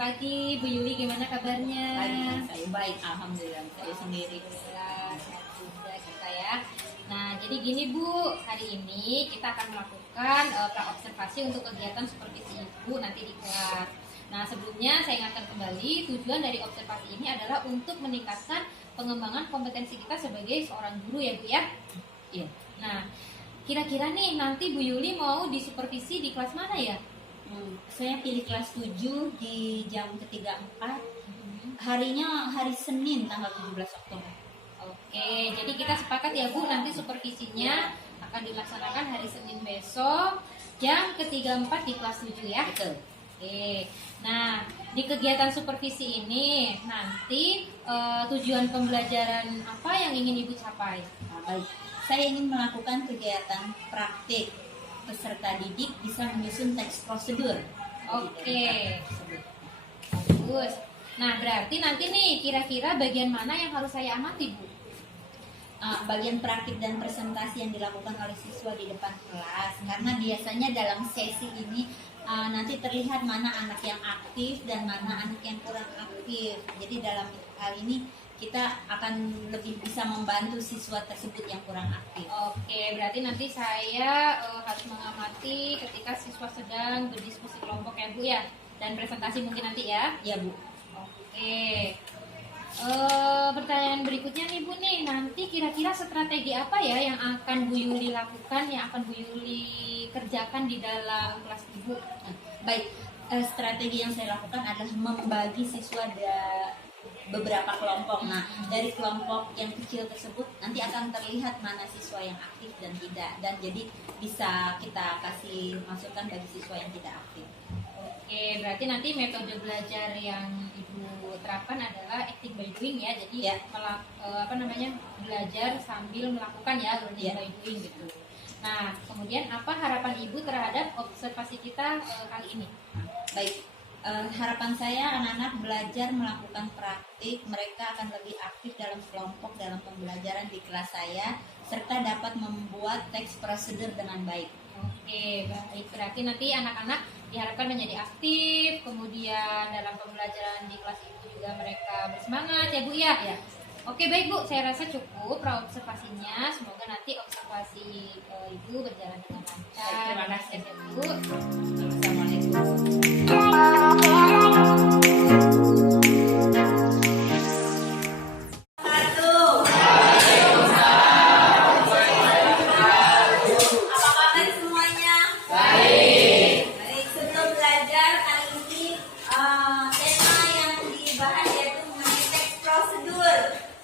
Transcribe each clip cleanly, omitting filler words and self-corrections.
pagi Bu Yuli, gimana kabarnya? Saya baik, alhamdulillah. Saya sendiri. Alhamdulillah, sehat juga kita ya. Nah, jadi gini Bu, hari ini kita akan melakukan praobservasi untuk kegiatan supervisi Ibu nanti di kelas. Nah, sebelumnya saya ingatkan kembali, tujuan dari observasi ini adalah untuk meningkatkan pengembangan kompetensi kita sebagai seorang guru ya Bu ya. Iya. Nah, kira-kira nih nanti Bu Yuli mau disupervisi di kelas mana ya? Saya pilih kelas 7 di jam ketiga 4. Harinya hari Senin tanggal 17 Oktober. Oke, jadi kita sepakat ya Bu, nanti supervisinya akan dilaksanakan hari Senin besok jam ketiga 4 di kelas 7 ya. Betul. Oke, nah di kegiatan supervisi ini nanti tujuan pembelajaran apa yang ingin Ibu capai? Baik. Saya ingin melakukan kegiatan praktik. Peserta didik bisa menyusun teks prosedur. Oke, bagus. Nah, berarti nanti nih kira-kira bagian mana yang harus saya amati Bu? Bagian praktik dan presentasi yang dilakukan oleh siswa di depan kelas, karena biasanya dalam sesi ini nanti terlihat mana anak yang aktif dan mana anak yang kurang aktif. Jadi dalam hal ini kita akan lebih bisa membantu siswa tersebut yang kurang aktif. Oke, berarti nanti saya harus mengamati ketika siswa sedang berdiskusi kelompok ya Bu ya, dan presentasi mungkin nanti ya. Ya Bu. Oke. Pertanyaan berikutnya nih Bu nih, nanti kira-kira strategi apa ya yang akan Bu Yuli lakukan, yang akan Bu Yuli kerjakan di dalam kelas Ibu? Baik, strategi yang saya lakukan adalah membagi siswa beberapa kelompok. Nah, dari kelompok yang kecil tersebut nanti akan terlihat mana siswa yang aktif dan tidak, dan jadi bisa kita kasih masukan bagi siswa yang tidak aktif. Oke, berarti nanti metode belajar yang Ibu terapkan adalah acting by doing ya. Jadi ya. Belajar sambil melakukan ya, learning by doing gitu. Nah, kemudian apa harapan Ibu terhadap observasi kita kali ini? Baik, harapan saya anak-anak belajar melakukan praktik, mereka akan lebih aktif dalam kelompok dalam pembelajaran di kelas saya, serta dapat membuat teks prosedur dengan baik. Oke, baik. Berarti nanti anak-anak diharapkan menjadi aktif, kemudian dalam pembelajaran di kelas itu juga mereka bersemangat ya Bu ya? Ya. Oke baik Bu, saya rasa cukup observasinya. Semoga nanti observasi Ibu berjalan dengan lancar. Terima kasih ya Bu. Assalamualaikum.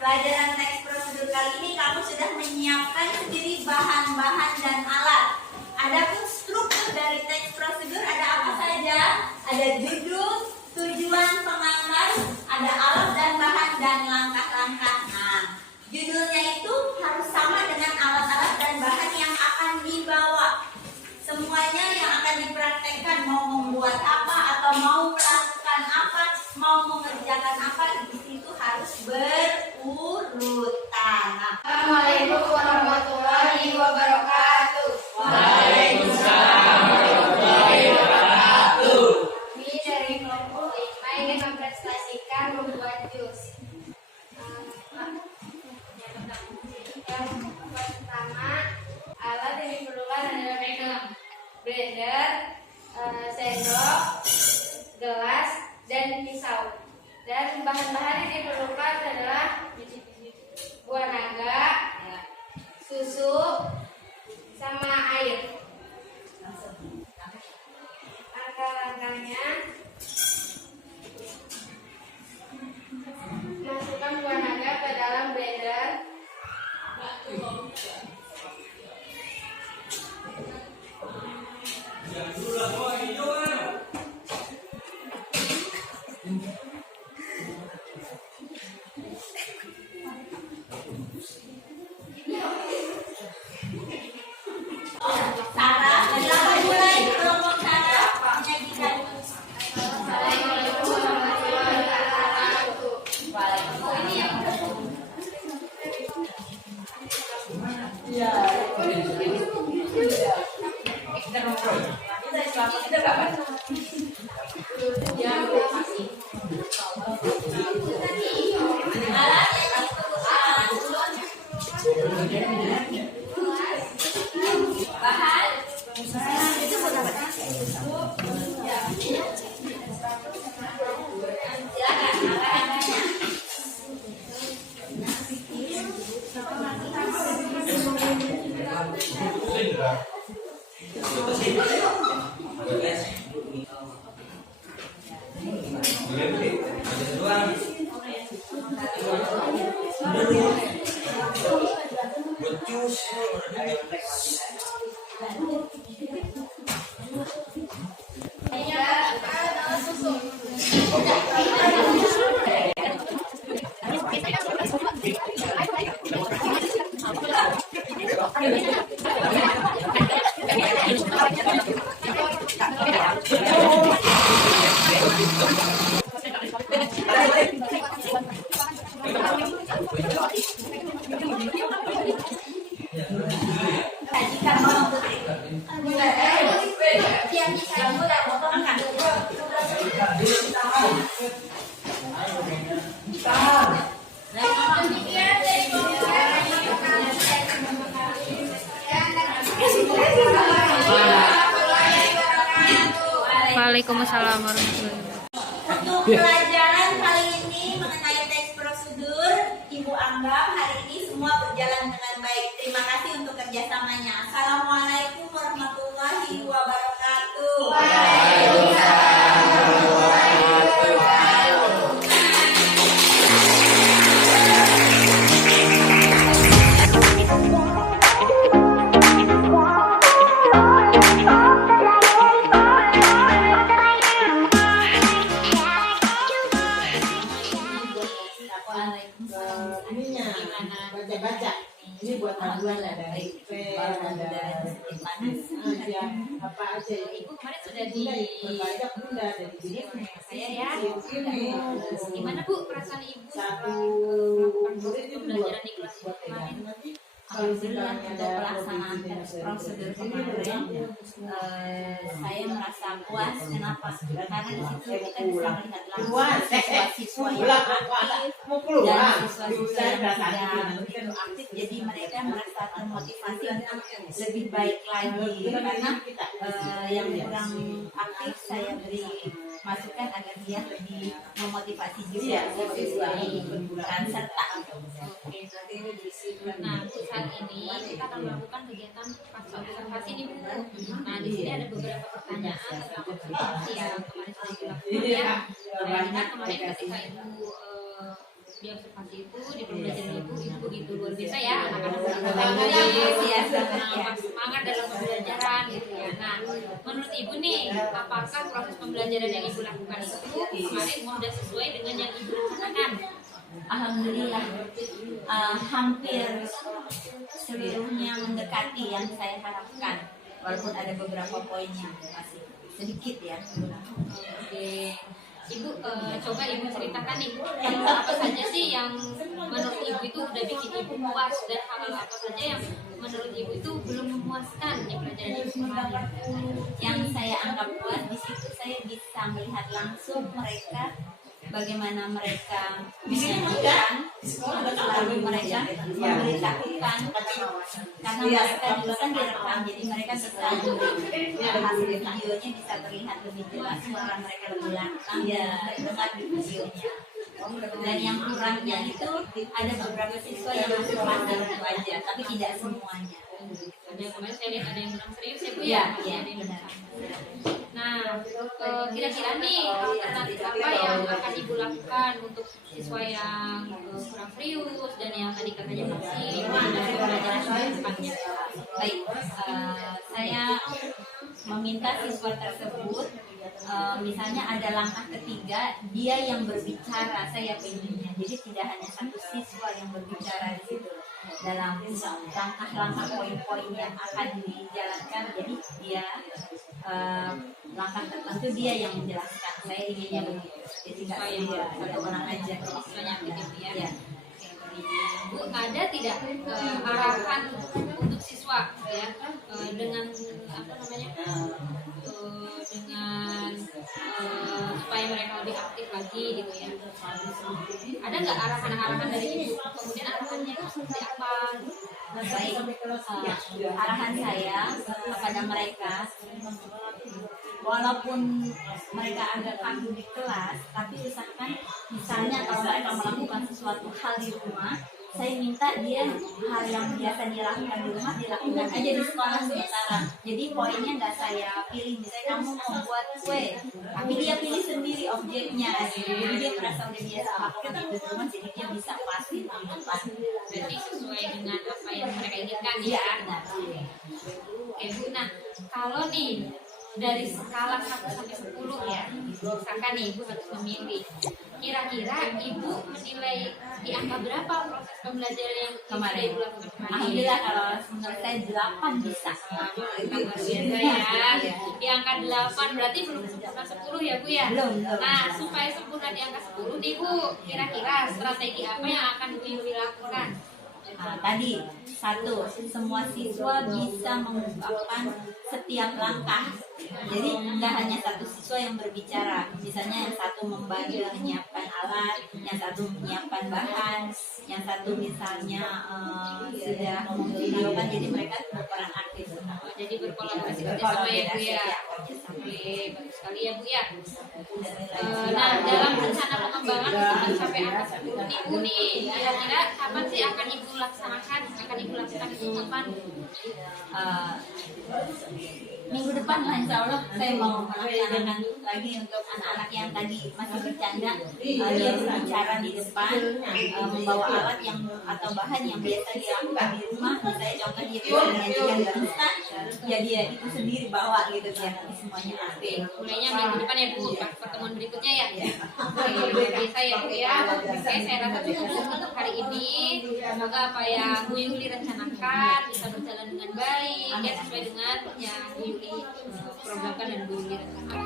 Pelajaran teks prosedur kali ini kamu sudah menyiapkan sendiri bahan-bahan dan alat. Adapun struktur dari teks prosedur ada apa saja? Ada judul, tujuan pengantar, ada alat dan bahan dan langkah-langkah. Nah, judulnya itu harus sama dengan alat-alat dan bahan yang akan dibawa. Semuanya yang akan dipraktekkan, mau membuat apa atau mau melakukan apa, mau mengerjakan apa, di situ harus berurutan. Assalamualaikum warahmatullahi wabarakatuh. Waalaikumsalam warahmatullahi wabarakatuh. Kami dari kelompok 5 ingin mempresentasikan membuat jus. Yang pertama, alat yang diperlukan adalah blender, sendok, gelas, dan pisau. Dan bahan-bahan yang diperlukan adalah buah naga, susu, sama air. Langkah-langkahnya: masukkan buah naga ke dalam blender. Sarah, silakan mulai kelompok Sarah menyajikan. Assalamualaikum warahmatullahi wabarakatuh. Ya, Sajikan Mama Putri. Yang kamu udah potong kan? Waalaikumsalam warahmatullahi wabarakatuh. Untuk pelajaran kali ini mengenai teks prosedur, Ibu anggap hari ini semua berjalan dengan baik. Terima kasih untuk kerjasamanya. Assalamualaikum warahmatullahi wabarakatuh. Ininya baca-baca. Ini buat panduan ada IP, ada apa aja ini. Ibu kemarin sudah Berbaca bunda dari sini. saya ya. Ini Gimana Bu perasaan Ibu satu melakukan murid itu pembelajaran di kelas buat kemarin? pegangan nanti. Alhamdulillah untuk pelaksanaan tes prosedur kemarin saya merasa puas. Kenapa? Karena di situ kita bisa melihat langsung siswa-siswa yang aktif dan siswa-siswa yang tidak aktif. Jadi mereka merasa termotivasi untuk lebih baik lagi. Karena yang kurang aktif saya beri masukan agar dia lebih memotivasi juga siswa ikut serta. Nah, untuk saat ini kita akan melakukan kegiatan pasca observasi nih Bu. Nah, di sini ada beberapa pertanyaan tentang observasi yang kemarin sudah dilakukan ya. Nah, ingat kemarin ketika Ibu di observasi itu di pembelajaran Ibu itu luar biasa ya, anak-anak semangat dalam pembelajaran gitu ya. Nah, menurut Ibu nih, apakah proses pembelajaran yang Ibu lakukan itu kemarin sudah sesuai dengan yang Ibu rencanakan? Alhamdulillah hampir seluruhnya mendekati yang saya harapkan, walaupun ada beberapa poin yang masih sedikit ya. Oke, Ibu coba Ibu ceritakan nih apa saja sih yang menurut Ibu itu udah bikin Ibu puas dan hal-hal apa saja yang menurut Ibu itu belum memuaskan di pelajaran Ibu kemarin. Yang saya anggap puas di situ saya bisa melihat langsung mereka, bagaimana mereka menyanyikan, lalu mereka memberitahukan, karena mereka dulu kan direkam, jadi mereka bisa hasil videonya bisa terlihat lebih jelas, suara mereka lebih lantang dan terdengar di videonya. Dan yang kurangnya itu ada beberapa siswa yang masih pasal itu aja, tapi tidak semuanya. Ada kemarin saya lihat ada yang kurang serius ya Bu Iya, ya. iya, Ada yang benar. Nah, kira-kira nih alternatif apa yang akan Ibu lakukan untuk siswa yang kurang serius dan yang tadi katanya masih dalam pembelajaran depannya? Baik, saya meminta siswa tersebut, misalnya ada langkah ketiga, dia yang berbicara, saya pengennya. Jadi tidak hanya satu siswa yang berbicara di situ dalam langkah-langkah poin-poin yang akan dijalankan. Jadi dia langkah tertentu dia yang menjelaskan. Saya inginnya begitu. Jadi tidak dia satu orang aja. Siswanya aktif itu ya. Ya. Bu, ada tidak arahan untuk siswa ya dengan apa namanya dengan supaya mereka lebih aktif lagi gitu ya? Ada nggak arahan-arahan dari Ibu? Kemudian arahannya itu seperti apa? Baik, arahan saya kepada mereka, walaupun mereka agak kaku di kelas, tapi usahakan misalnya kalau mereka melakukan sesuatu hal di rumah, saya minta dia hal yang biasa dilakukan di rumah dilakukan aja di sekolah sementara. Jadi poinnya nggak saya pilih, misalnya kamu mau buat kue, tapi dia pilih sendiri objeknya, jadi dia merasa udah biasa lakukan itu di rumah, jadi dia bisa pasti di depan. Berarti sesuai dengan apa yang mereka inginkan ya. Oke Bu, nah kalau nih dari skala 1 sampai 10 ya, misalkan nih Ibu harus memilih, kira-kira Ibu menilai di angka berapa proses pembelajaran yang Kemarin. Ibu lakukan kemarin? Alhamdulillah kalau menurut saya 8 bisa. Ya, di angka 8 berarti belum sempurna 10 ya Bu ya? Belum. Nah, supaya sempurna di angka 10 nih Bu, kira-kira strategi apa yang akan Bu Yuli lakukan? Tadi satu, semua siswa bisa mengungkapkan setiap langkah. Jadi nggak hanya satu siswa yang berbicara, misalnya yang satu membantu menyiapkan alat, yang satu menyiapkan bahan, yang satu misalnya sudah memvideokan, jadi mereka berperan aktif. Jadi berkolaborasi kerjasama ya Bu ya. Oke, bagus sekali ya Bu ya. Nah, dalam rencana pengembangan untuk sampai angka 10 nih Bu nih, kira-kira kapan sih akan Ibu laksanakan? Akan Ibu laksanakan itu kapan? Minggu depan lah insya Allah saya mau melaksanakan lagi untuk anak-anak yang tadi masih bercanda, dia berbicara di depan, membawa alat yang atau bahan yang biasa dilakukan di rumah. Saya contoh dia bisa menyajikan instan, ya dia itu sendiri bawa gitu biar nanti semuanya aktif. Mulainya minggu depan ya Bu, pertemuan berikutnya ya. Oke, bisa ya Bu ya. Oke, saya rasa cukup untuk hari ini. Semoga apa yang Bu Yuli rencanakan bisa berjalan dengan baik, ya sesuai dengan yang Bu Yuli programkan dan Bu Yuli rencanakan.